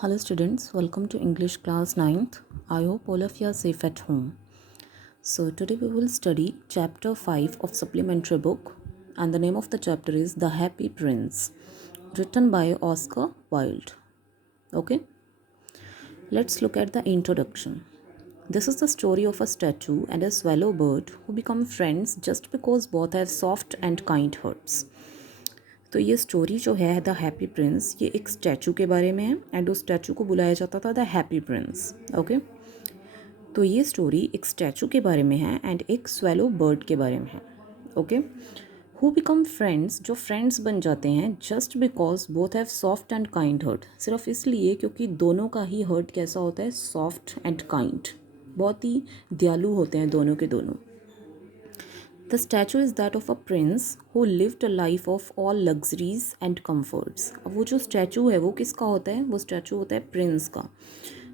Hello students, welcome to English class 9th. I hope all of you are safe at home. So today we will study chapter 5 of supplementary book, and the name of the chapter is The Happy Prince, written by Oscar Wilde. Okay, let's look at the introduction. This is the story of a statue and a swallow bird who become friends just because both have soft and kind hearts. तो ये story जो है the happy Prince, ये एक statue के बारे में है एंड उस स्टैचू को बुलाया जाता था द हैप्पी प्रिंस. ओके, तो ये स्टोरी एक स्टैचू के बारे में है एंड एक स्वेलो बर्ड के बारे में है. ओके, हु बिकम फ्रेंड्स, जो फ्रेंड्स बन जाते हैं just because both have soft and kind heart, सिर्फ इसलिए क्योंकि दोनों का ही हर्ट कैसा होता है, सॉफ्ट एंड काइंड, बहुत ही दयालु होते हैं दोनों के दोनों. The statue is that of a prince who lived a life of all luxuries and comforts. अब वो जो स्टैचू है वो किसका होता है, वो स्टैचू होता है प्रिंस का,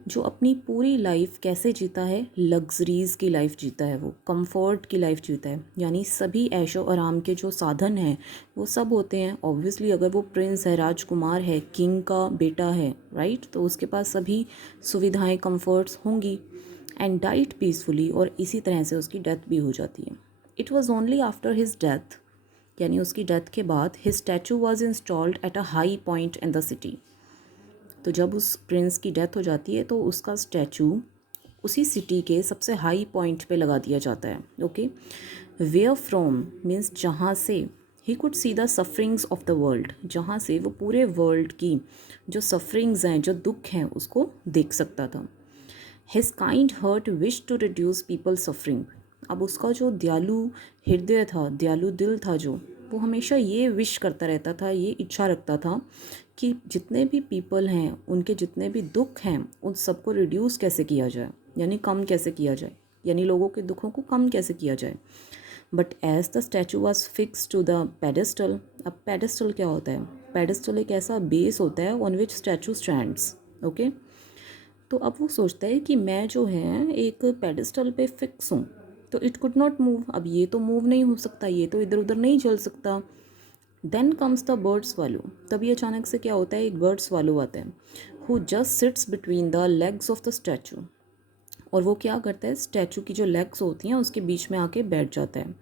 जो अपनी पूरी लाइफ कैसे जीता है, लग्जरीज़ की लाइफ जीता है, वो कंफर्ट की लाइफ जीता है, यानी सभी ऐशो आराम के जो साधन हैं वो सब होते हैं. ऑब्वियसली अगर वो प्रिंस है, राजकुमार है, किंग का बेटा है, राइट, तो उसके पास सभी सुविधाएं, कंफर्ट्स होंगी. एंड डाइट पीसफुली, और इसी तरह से उसकी डेथ भी हो जाती है. It was only after his death, यानी उसकी डेथ के बाद, his statue was installed at a high point in the city. तो जब उस प्रिंस की डेथ हो जाती है तो उसका स्टैचू उसी सिटी के सबसे हाई पॉइंट पे लगा दिया जाता है. ओके, वेयर फ्रॉम मीन्स जहाँ से, he could see the sufferings of the world, जहाँ से वो पूरे वर्ल्ड की जो सफरिंग्स हैं, जो दुख हैं, उसको देख सकता था. His kind heart wish to reduce people suffering. अब उसका जो दयालु हृदय था, दयालु दिल था, जो वो हमेशा ये विश करता रहता था, ये इच्छा रखता था कि जितने भी पीपल हैं, उनके जितने भी दुख हैं, उन सबको रिड्यूस कैसे किया जाए, यानी कम कैसे किया जाए, यानी लोगों के दुखों को कम कैसे किया जाए. But as the statue was fix to the pedestal. अब पेडेस्टल क्या होता है, पेडेस्टल एक ऐसा बेस होता है on which statue stands. Okay, तो अब वो सोचता है कि मैं जो है एक पेडेस्टल पे फिक्स हूँ, तो इट कुड नॉट मूव. अब ये तो मूव नहीं हो सकता, ये तो इधर उधर नहीं चल सकता. Then comes the bird swallow. तभी अचानक से क्या होता है, एक बर्ड स्वालो आता है, who just sits between the legs of the statue. और वो क्या करता है, स्टैचू की जो लेग्स होती हैं उसके बीच में आके बैठ जाता है.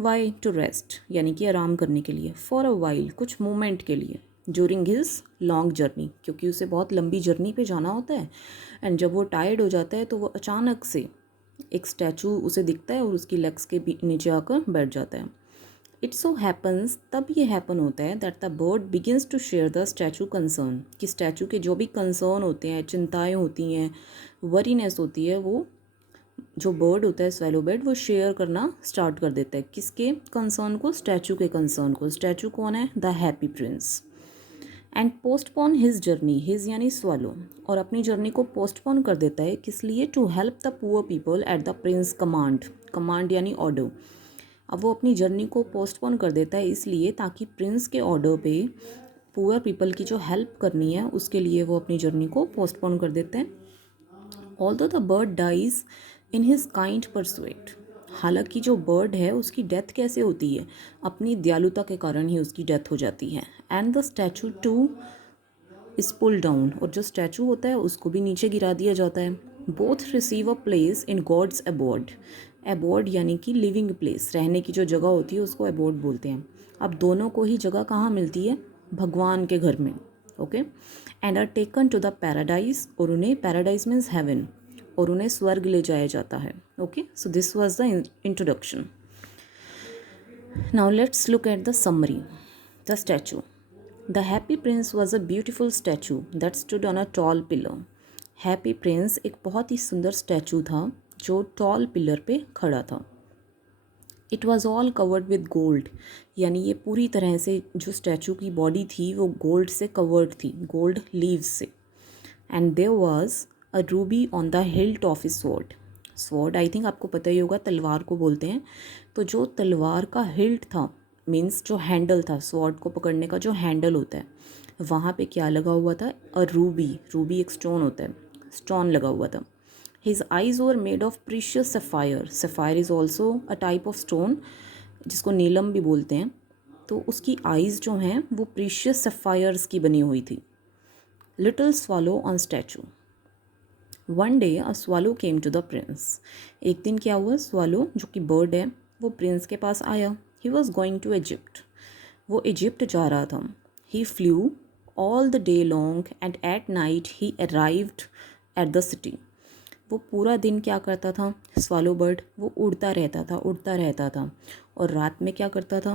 वाई, टू रेस्ट, यानी कि आराम करने के लिए. फॉर अ वाइल, कुछ मोमेंट के लिए. ड्यूरिंग हिज लॉन्ग जर्नी, क्योंकि उसे बहुत लंबी जर्नी पे जाना होता है. एंड जब वो टायर्ड हो जाता है तो वो अचानक से एक स्टैचू उसे दिखता है और उसकी लेग्स के नीचे आकर बैठ जाता है. इट सो हैपन्स, तब ये हैपन होता है that the bird begins to share the statue concern, कि स्टैचू के जो भी कंसर्न होते हैं, चिंताएं होती हैं, वरीनेस होती है, वो जो बर्ड होता है, स्वेलो बर्ड, वो शेयर करना स्टार्ट कर देता है. किसके कंसर्न को, स्टैचू के कंसर्न को. स्टैचू कौन है, the happy Prince. And postpone his journey, his यानी स्वालो, और अपनी जर्नी को पोस्टपोन कर देता है. किस लिए, to help the poor people at the prince command. Command यानी ऑर्डर. अब वो अपनी जर्नी को पोस्टपोन कर देता है इसलिए ताकि प्रिंस के ऑर्डर पे पुअर पीपल की जो हेल्प करनी है उसके लिए वो अपनी जर्नी को पोस्टपोन कर देते हैं. Although the bird dies in his kind pursuit. हालांकि जो बर्ड है उसकी डेथ कैसे होती है, अपनी दयालुता के कारण ही उसकी डेथ हो जाती है. And the statue too is pull down, और जो स्टैचू होता है उसको भी नीचे गिरा दिया जाता है. Both receive a place in God's abode. Abode यानी कि लिविंग प्लेस, रहने की जो जगह होती है उसको अबोर्ड बोलते हैं. अब दोनों को ही जगह कहाँ मिलती है, भगवान के घर में. Okay, and are taken to the paradise, और उन्हें पैराडाइज मीन्स हेवन, और उन्हें स्वर्ग ले जाया जाता है. Okay, so this was the introduction. Now let's look at the summary. The statue. The Happy Prince was a beautiful statue that stood on a tall pillar. Happy Prince एक बहुत ही सुंदर स्टैचू था जो टॉल पिलर पे खड़ा था. It was all covered with gold, यानी ये पूरी तरह से जो स्टैचू की बॉडी थी वो गोल्ड से कवर्ड थी, गोल्ड लीव्स से. And there was a ruby on the hilt of his sword. Sword I think आपको पता ही होगा, तलवार को बोलते हैं. तो जो तलवार का हिल्ट था, मीन्स जो हैंडल था, स्वॉर्ड को पकड़ने का जो हैंडल होता है, वहाँ पे क्या लगा हुआ था, अ रूबी. रूबी एक स्टोन होता है, स्टोन लगा हुआ था. His eyes were made of precious sapphire. Sapphire is also a type of stone जिसको नीलम भी बोलते हैं. तो उसकी आइज़ जो हैं वो प्रीशियस सफ़ायर्स की बनी हुई थी. Little swallow on statue. One day a swallow came to the prince. एक दिन क्या हुआ, स्वॉलो जो कि बर्ड है वो प्रिंस के पास आया। He was going to Egypt. वो इजिप्ट जा रहा था। He flew all the day long and at night he arrived at the city. वो पूरा दिन क्या करता था, स्वॉलो बर्ड, वो उड़ता रहता था और रात में क्या करता था,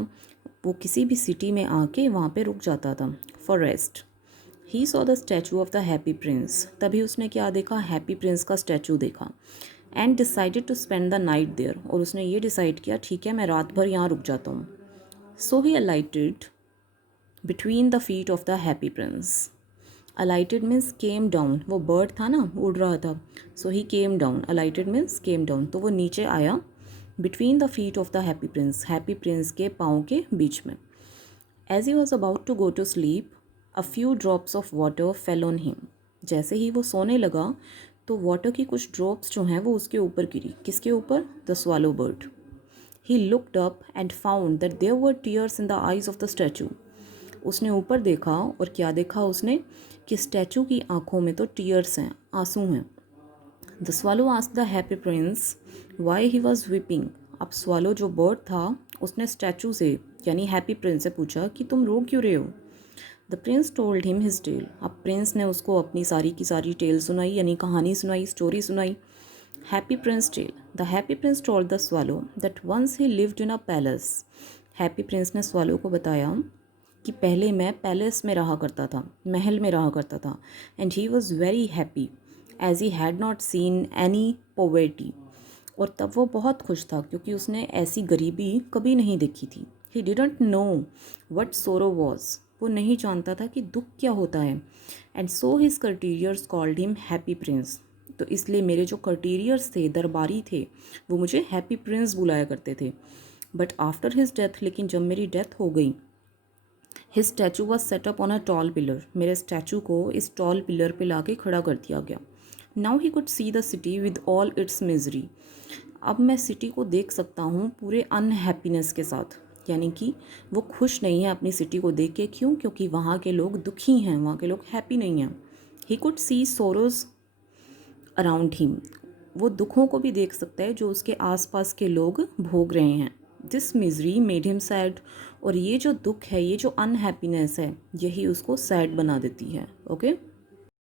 वो किसी भी सिटी में आके वहाँ पे रुक जाता था for rest. He saw the statue of the happy prince. तभी उसने क्या देखा, हैप्पी प्रिंस का स्टैचू देखा। And decided to spend the night there. और उसने ये डिसाइड किया, ठीक है मैं रात भर यहाँ रुक जाता हूँ। So he alighted between the feet of the happy Prince. Alighted means came down. वो बर्ड था ना, उड़ रहा था। So he came down. Alighted means came down, तो वो नीचे आया। Between the feet of the happy Prince के पाँव के बीच में। As he was about to go to sleep a few drops of water fell on him. जैसे ही वो सोने लगा तो वाटर की कुछ ड्रॉप्स जो हैं वो उसके ऊपर गिरी। किसके ऊपर, the swallow bird. He looked up and found that there were tears in the eyes of the statue. उसने ऊपर देखा और क्या देखा उसने, कि स्टैचू की आंखों में तो टीयर्स हैं, आंसू हैं। The swallow asked the happy Prince why he was weeping. अब स्वॉलो जो बर्ड था उसने स्टैचू से यानी हैप्पी प्रिंस से पूछा कि तुम रो क्यों रहे हो। The prince told him his tale. अब प्रिंस ने उसको अपनी सारी की सारी टेल सुनाई, यानी कहानी सुनाई, स्टोरी सुनाई। Happy prince tale. The happy prince told the swallow that once he lived in a palace. Happy prince ने स्वॉलो को बताया कि पहले मैं पैलेस में रहा करता था, महल में रहा करता था। And he was very happy as he had not seen any poverty. और तब वो बहुत खुश था क्योंकि उसने ऐसी गरीबी कभी नहीं देखी थी। He didn't know what sorrow was. वो नहीं जानता था कि दुख क्या होता है। And so his courtiers called him Happy Prince. तो इसलिए मेरे जो कर्टीरियर्स थे, दरबारी थे, वो मुझे हैप्पी प्रिंस बुलाया करते थे। बट आफ्टर हिज डेथ, लेकिन जब मेरी डेथ हो गई, his statue was setup on a tall pillar. मेरे स्टैचू को इस टॉल पिलर पे लाके खड़ा कर दिया गया। Now he could see the city with all it's misery. अब मैं सिटी को देख सकता हूँ पूरे अनहैप्पीनेस के साथ, यानी कि वो खुश नहीं है अपनी सिटी को देख के। क्यों? क्योंकि वहाँ के लोग दुखी हैं, वहाँ के लोग हैप्पी नहीं हैं। He could see sorrows around him. वो दुखों को भी देख सकता है जो उसके आसपास के लोग भोग रहे हैं। This misery made him sad. और ये जो दुख है, ये जो अनहैप्पीनेस है, यही उसको सैड बना देती है। ओके।